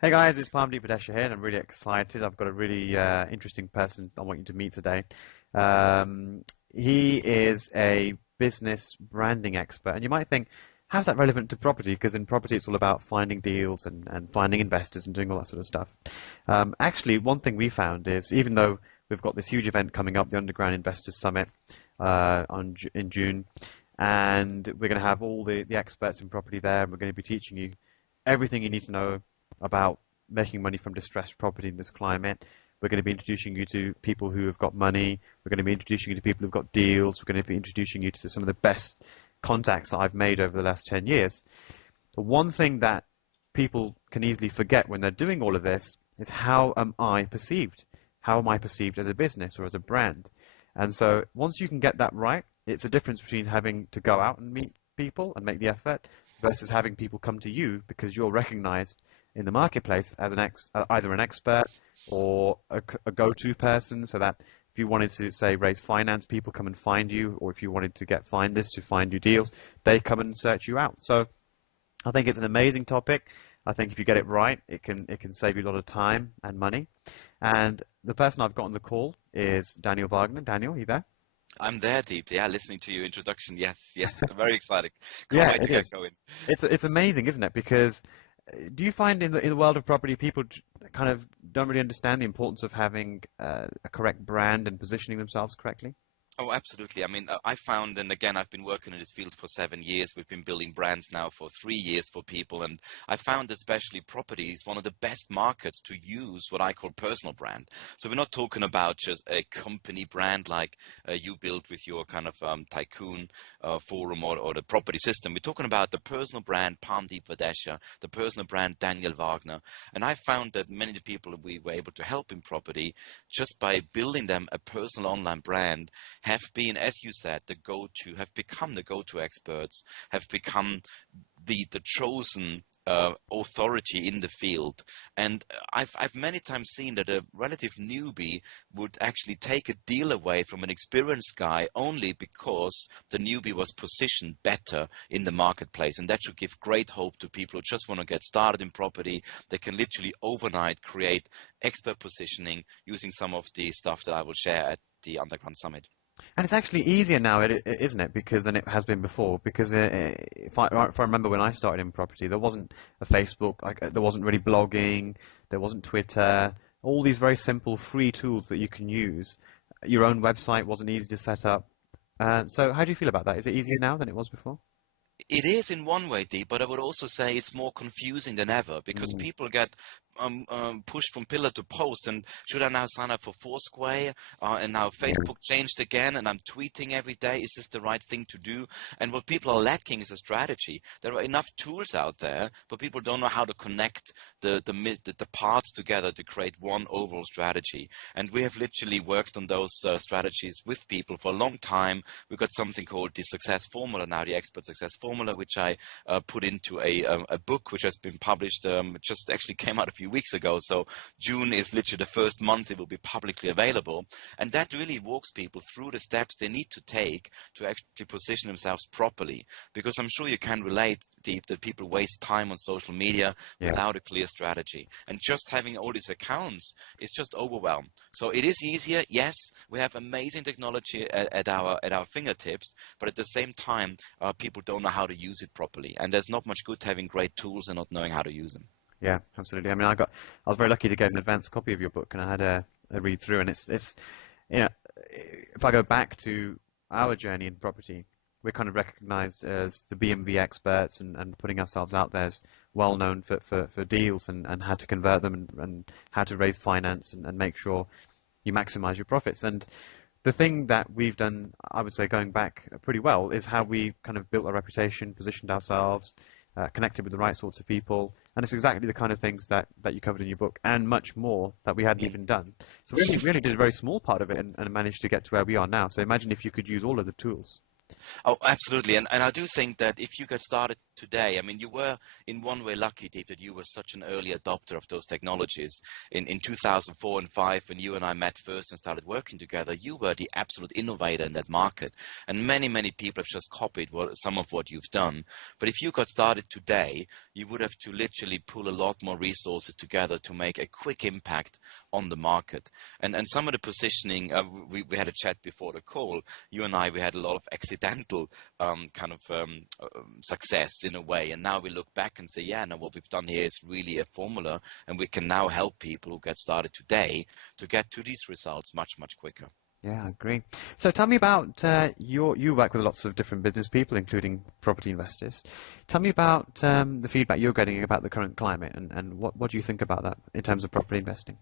Hey guys, it's Parmdeep Vadesha here, and I'm really excited. I've got a really interesting person I want you to meet today. Um, he is a business branding expert, and you might think, how's that relevant to property? Because in property, it's all about finding deals and finding investors and doing all that sort of stuff. Actually, one thing we found is, even though we've got this huge event coming up, the Underground Investors Summit in June, and we're going to have all the experts in property there, and we're going to be teaching you everything you need to know about making money from distressed property in this climate. We're going to be introducing you to people who have got money. We're going to be introducing you to people who've got deals. We're going to be introducing you to some of the best contacts that I've made over the last 10 years. But one thing that people can easily forget when they're doing all of this is, how am I perceived? How am I perceived as a business or as a brand? And so once you can get that right, it's a difference between having to go out and meet people and make the effort versus having people come to you because you're recognized in the marketplace as either an expert or a go-to person, so that if you wanted to, say, raise finance, people come and find you, or if you wanted to get finders to find you deals, they come and search you out. So I think it's an amazing topic. I think if you get it right, it can save you a lot of time and money. And the person I've got on the call is Daniel Wagner. Daniel, are you there? I'm there, Deep. Yeah, listening to your introduction. Yes, yes. Very exciting. Can't Yeah, wait to it get is. going. It's amazing, isn't it? Because do you find in the world of property, people kind of don't really understand the importance of having a correct brand and positioning themselves correctly? Oh, absolutely. I mean, I found, and again, I've been working in this field for 7 years. We've been building brands now for 3 years for people. And I found especially property is one of the best markets to use what I call personal brand. So we're not talking about just a company brand like you built with your kind of tycoon forum or the property system. We're talking about the personal brand Parmdeep Vadesha, the personal brand Daniel Wagner. And I found that many of the people we were able to help in property, just by building them a personal online brand, have been, as you said, have become the go-to experts, have become the chosen authority in the field. And I've many times seen that a relative newbie would actually take a deal away from an experienced guy only because the newbie was positioned better in the marketplace. And that should give great hope to people who just want to get started in property. They can literally overnight create expert positioning using some of the stuff that I will share at the Underground Summit. And it's actually easier now, isn't it? Because than it has been before. Because if I remember when I started in property, there wasn't a Facebook, there wasn't really blogging, there wasn't Twitter. All these very simple free tools that you can use. Your own website wasn't easy to set up. So how do you feel about that? Is it easier now than it was before? It is in one way, Deep, but I would also say it's more confusing than ever because Mm. people get pushed from pillar to post. And should I now sign up for Foursquare? And now Facebook changed again, and I'm tweeting every day. Is this the right thing to do? And what people are lacking is a strategy. There are enough tools out there, but people don't know how to connect the parts together to create one overall strategy. And we have literally worked on those strategies with people for a long time. We've got something called the Success Formula now, the Expert Success Formula, which I put into a book which has been published. It just actually came out a few weeks ago. So June is literally the first month it will be publicly available. And that really walks people through the steps they need to take to actually position themselves properly. Because I'm sure you can relate, Deep, that people waste time on social media Yeah. without a clear strategy. And just having all these accounts is just overwhelmed. So it is easier. Yes, we have amazing technology at our fingertips, but at the same time, people don't know how to use it properly. And there's not much good having great tools and not knowing how to use them. Yeah, absolutely. I mean, I was very lucky to get an advanced copy of your book, and I had a read through, and it's, you know, if I go back to our journey in property, we're kind of recognized as the BMV experts and putting ourselves out there as well known for deals and how to convert them and how to raise finance and make sure you maximize your profits. And the thing that we've done, I would say, going back pretty well, is how we kind of built a reputation, positioned ourselves, connected with the right sorts of people, and it's exactly the kind of things that you covered in your book, and much more that we hadn't even done. So we only did a very small part of it and managed to get to where we are now. So imagine if you could use all of the tools. Oh, absolutely. And I do think that if you get started today, I mean, you were in one way lucky, Deep, that you were such an early adopter of those technologies. In 2004 and 5, when you and I met first and started working together, you were the absolute innovator in that market. And many people have just copied some of what you've done. But if you got started today, you would have to literally pull a lot more resources together to make a quick impact on the market. And some of the positioning, we had a chat before the call. You and I, we had a lot of accidental success in a way. And now we look back and say, yeah, now what we've done here is really a formula, and we can now help people who get started today to get to these results much quicker. Yeah, I agree. So tell me about you work with lots of different business people, including property investors. Tell me about the feedback you're getting about the current climate, and what do you think about that in terms of property investing?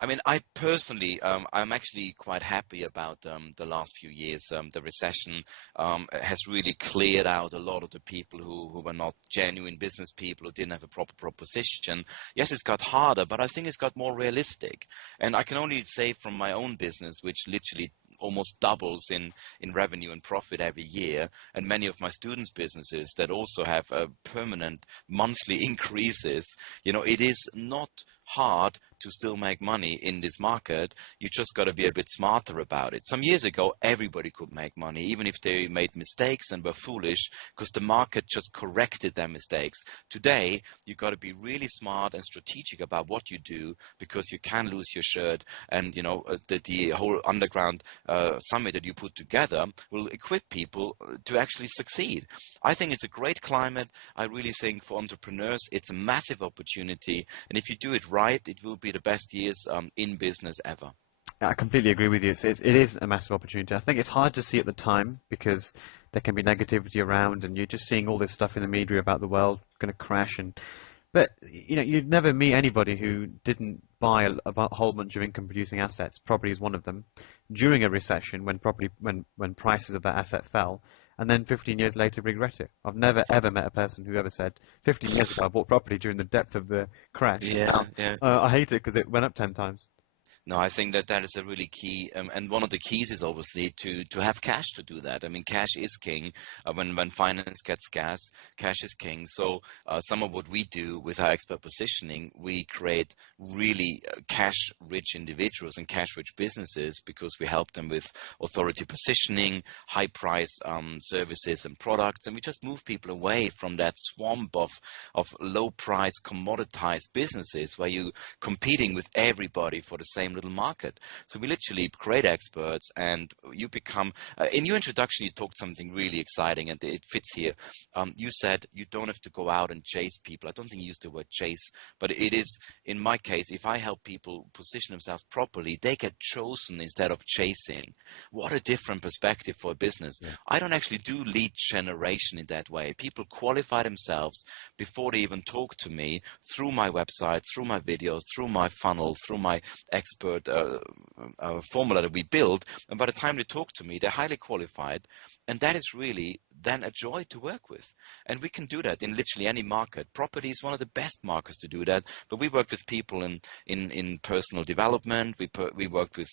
I mean, I personally, I'm actually quite happy about the last few years. The recession has really cleared out a lot of the people who were not genuine business people, who didn't have a proper proposition. Yes, it's got harder, but I think it's got more realistic. And I can only say from my own business, which literally almost doubles in revenue and profit every year, and many of my students' businesses that also have permanent monthly increases. It is not hard to still make money in this market. You just got to be a bit smarter about it. Some years ago, everybody could make money, even if they made mistakes and were foolish, because the market just corrected their mistakes. Today, you got to be really smart and strategic about what you do, because you can lose your shirt. And the whole underground summit that you put together will equip people to actually succeed. I think it's a great climate. I really think for entrepreneurs, it's a massive opportunity. And if you do it right, it will be the best years in business ever. I completely agree with you. It is a massive opportunity. I think it's hard to see at the time because there can be negativity around, and you're just seeing all this stuff in the media about the world going to crash. But you'd never meet anybody who didn't buy a whole bunch of income-producing assets. Property is one of them. During a recession, when prices of that asset fell, and then 15 years later regret it. I've never ever met a person who ever said 15 years ago I bought property during the depth of the crash. Yeah, yeah. I hate it because it went up 10 times. No, I think that is a really key, and one of the keys is obviously to have cash to do that. I mean, cash is king. When finance gets scarce, cash is king. So some of what we do with our expert positioning, we create really cash-rich individuals and cash-rich businesses, because we help them with authority positioning, high-price services and products, and we just move people away from that swamp of low-price, commoditized businesses where you competing with everybody for the same little market. So we literally create experts, and you become, in your introduction, you talked something really exciting, and it fits here. You said you don't have to go out and chase people. I don't think you used the word chase, but it is, in my case, if I help people position themselves properly, they get chosen instead of chasing. What a different perspective for a business. Yeah. I don't actually do lead generation in that way. People qualify themselves before they even talk to me, through my website, through my videos, through my funnel, through my expert formula that we build. And by the time they talk to me, they're highly qualified. And that is really then a joy to work with. And we can do that in literally any market. Property is one of the best markets to do that. But we work with people in personal development. We work with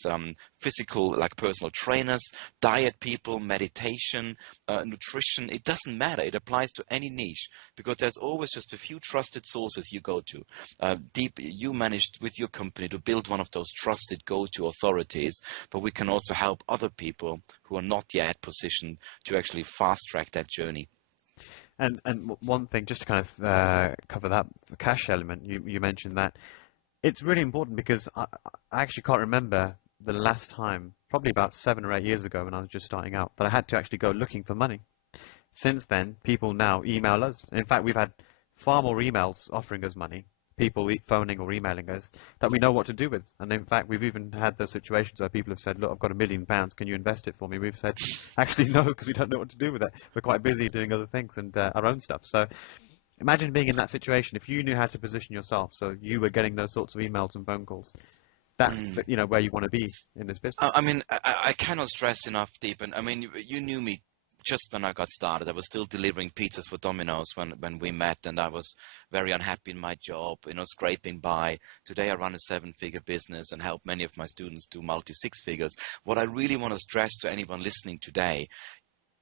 physical, like personal trainers, diet people, meditation, nutrition. It doesn't matter. It applies to any niche, because there's always just a few trusted sources you go to. Deep, you managed with your company to build one of those trusted go-to authorities, but we can also help other people who are not yet positioned to actually fast-track that journey. And one thing, just to kind of cover that the cash element, you mentioned that it's really important because I actually can't remember the last time, probably about 7 or 8 years ago when I was just starting out, that I had to actually go looking for money. Since then, people now email us. In fact, we've had far more emails offering us money, people phoning or emailing us, that we know what to do with. And in fact, we've even had those situations where people have said, look, I've got £1 million, can you invest it for me? We've said, actually, no, because we don't know what to do with it. We're quite busy doing other things and our own stuff. So imagine being in that situation. If you knew how to position yourself, so you were getting those sorts of emails and phone calls, that's Mm. where you want to be in this business. I mean, I cannot stress enough, Deep. And I mean, you knew me just when I got started. I was still delivering pizzas for Domino's when we met, and I was very unhappy in my job, scraping by. Today I run a 7-figure business and help many of my students do multi 6 figures. What I really want to stress to anyone listening today,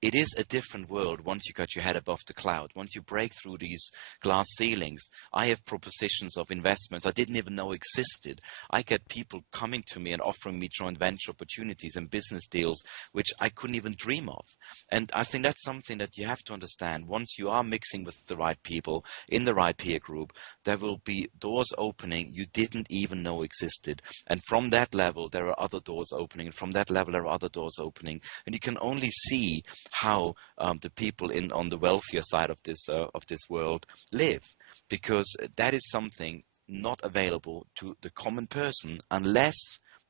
it is a different world once you got your head above the cloud, once you break through these glass ceilings. I have propositions of investments I didn't even know existed. I get people coming to me and offering me joint venture opportunities and business deals which I couldn't even dream of. And I think that's something that you have to understand. Once you are mixing with the right people in the right peer group, there will be doors opening you didn't even know existed. And from that level, there are other doors opening. And from that level, there are other doors opening. And you can only see how the people on the wealthier side of this world live, because that is something not available to the common person unless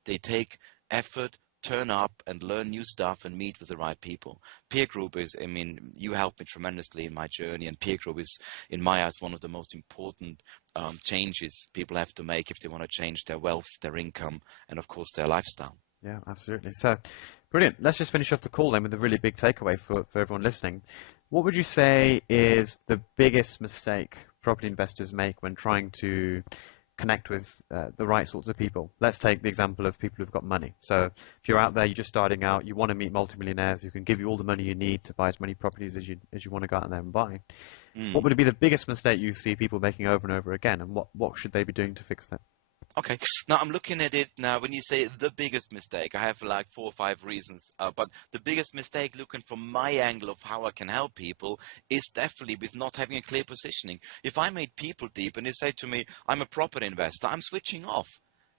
they take effort, turn up and learn new stuff and meet with the right people. Peer group is, I mean, you helped me tremendously in my journey, and peer group is, in my eyes, one of the most important changes people have to make if they want to change their wealth, their income, and of course their lifestyle. Yeah, absolutely. So, brilliant. Let's just finish off the call then with a really big takeaway for everyone listening. What would you say is the biggest mistake property investors make when trying to connect with the right sorts of people? Let's take the example of people who've got money. So if you're out there, you're just starting out, you want to meet multimillionaires who can give you all the money you need to buy as many properties as you want to go out there and buy. What would be the biggest mistake you see people making over and over again, and what should they be doing to fix that? Okay, now I'm looking at it now. When you say the biggest mistake, I have like 4 or 5 reasons. But the biggest mistake, looking from my angle of how I can help people, is definitely with not having a clear positioning. If I made people deep and they say to me, I'm a property investor, I'm switching off.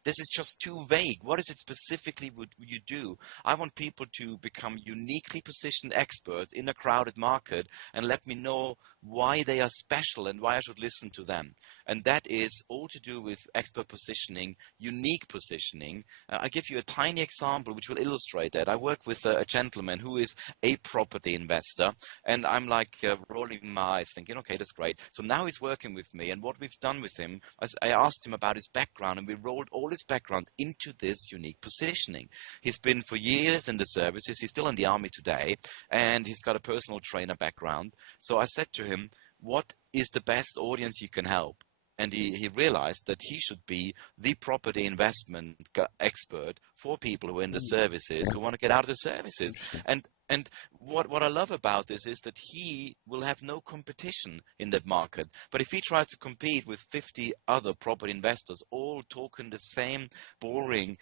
This is just too vague. What is it specifically would you do? I want people to become uniquely positioned experts in a crowded market and let me know why they are special and why I should listen to them. And that is all to do with expert positioning, unique positioning. I give you a tiny example which will illustrate that. I work with a gentleman who is a property investor, and I'm like rolling my eyes thinking, okay, that's great. So now he's working with me, and what we've done with him, I asked him about his background, and we rolled all his background into this unique positioning. He's been for years in the services. He's still in the army today, and he's got a personal trainer background. So I said to him, what is the best audience you can help? And he realized that he should be the property investment expert for people who are in the services, Yeah, who want to get out of the services. interesting. And what I love about this is that he will have no competition in that market. But if he tries to compete with 50 other property investors, all talking the same boring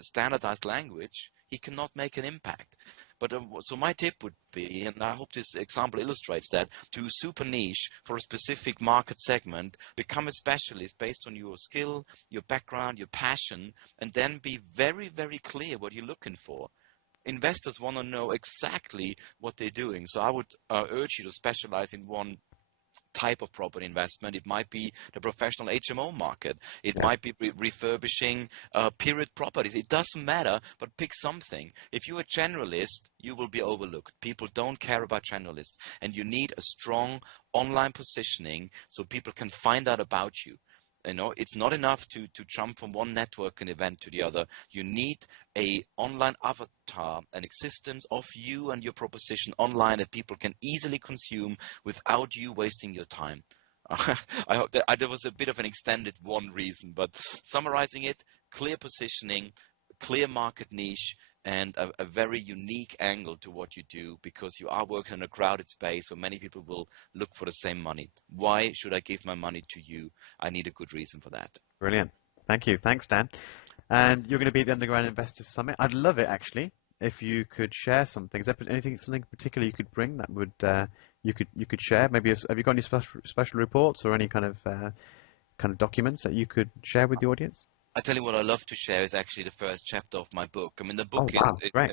standardized language, he cannot make an impact. But so my tip would be, and I hope this example illustrates that, to super niche for a specific market segment, become a specialist based on your skill, your background, your passion, and then be very, very clear what you're looking for. Investors want to know exactly what they're doing. So I would urge you to specialize in one type of property investment. It might be the professional HMO market. It Yeah, might be refurbishing period properties. It doesn't matter, but pick something. If you're a generalist, you will be overlooked. People don't care about generalists, and you need a strong online positioning so people can find out about you. You know, it's not enough to jump from one networking event to the other. You need a online avatar, an existence of you and your proposition online that people can easily consume without you wasting your time. I hope that was a bit of an extended one reason, but summarizing it, clear positioning, clear market niche, and a very unique angle to what you do, because you are working in a crowded space where many people will look for the same money. Why should I give my money to you? I need a good reason for that. brilliant. Thank you. Thanks, Dan. And you're going to be at the Underground Investors Summit. I'd love it actually if you could share something. Is there something particular you could bring that would you could share? Maybe have you got any special reports or any kind of documents that you could share with the audience? I tell you what I love to share is actually the first chapter of my book. I mean, the Oh book wow, great.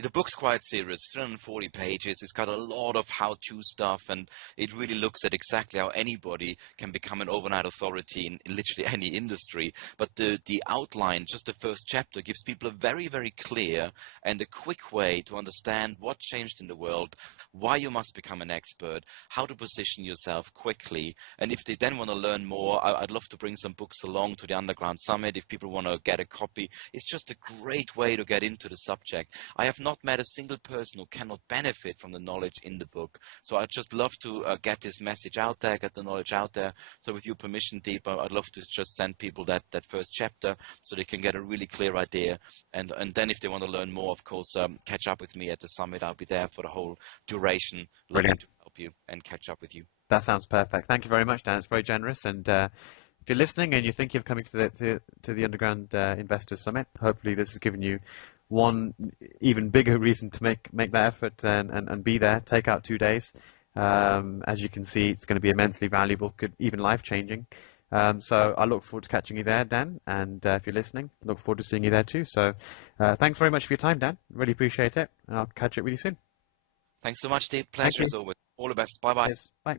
the book's quite serious, 340 pages. It's got a lot of how-to stuff, and it really looks at exactly how anybody can become an overnight authority in literally any industry. But the outline, just the first chapter, gives people a very, very clear and a quick way to understand what changed in the world, why you must become an expert, how to position yourself quickly. And if they then want to learn more, I'd love to bring some books along to the Underground Summit if people want to get a copy. It's just a great way to get into the subject. I have not met a single person who cannot benefit from the knowledge in the book. So I'd just love to get this message out there, get the knowledge out there. So with your permission, Deep, I'd love to just send people that first chapter so they can get a really clear idea. And then if they want to learn more, of course, catch up with me at the summit. I'll be there for the whole duration, looking Brilliant. to help you and catch up with you. That sounds perfect. Thank you very much, Dan. It's very generous. And if you're listening and you're thinking of coming to the Underground Investors Summit, hopefully this has given you one even bigger reason to make that effort and be there. Take out 2 days. As you can see, it's going to be immensely valuable, could even life-changing. So I look forward to catching you there, Dan. And if you're listening, look forward to seeing you there too. So thanks very much for your time, Dan. Really appreciate it. And I'll catch up with you soon. Thanks so much, Deep. Thank Pleasure you. as always. All the best. Bye-bye. Cheers. Bye.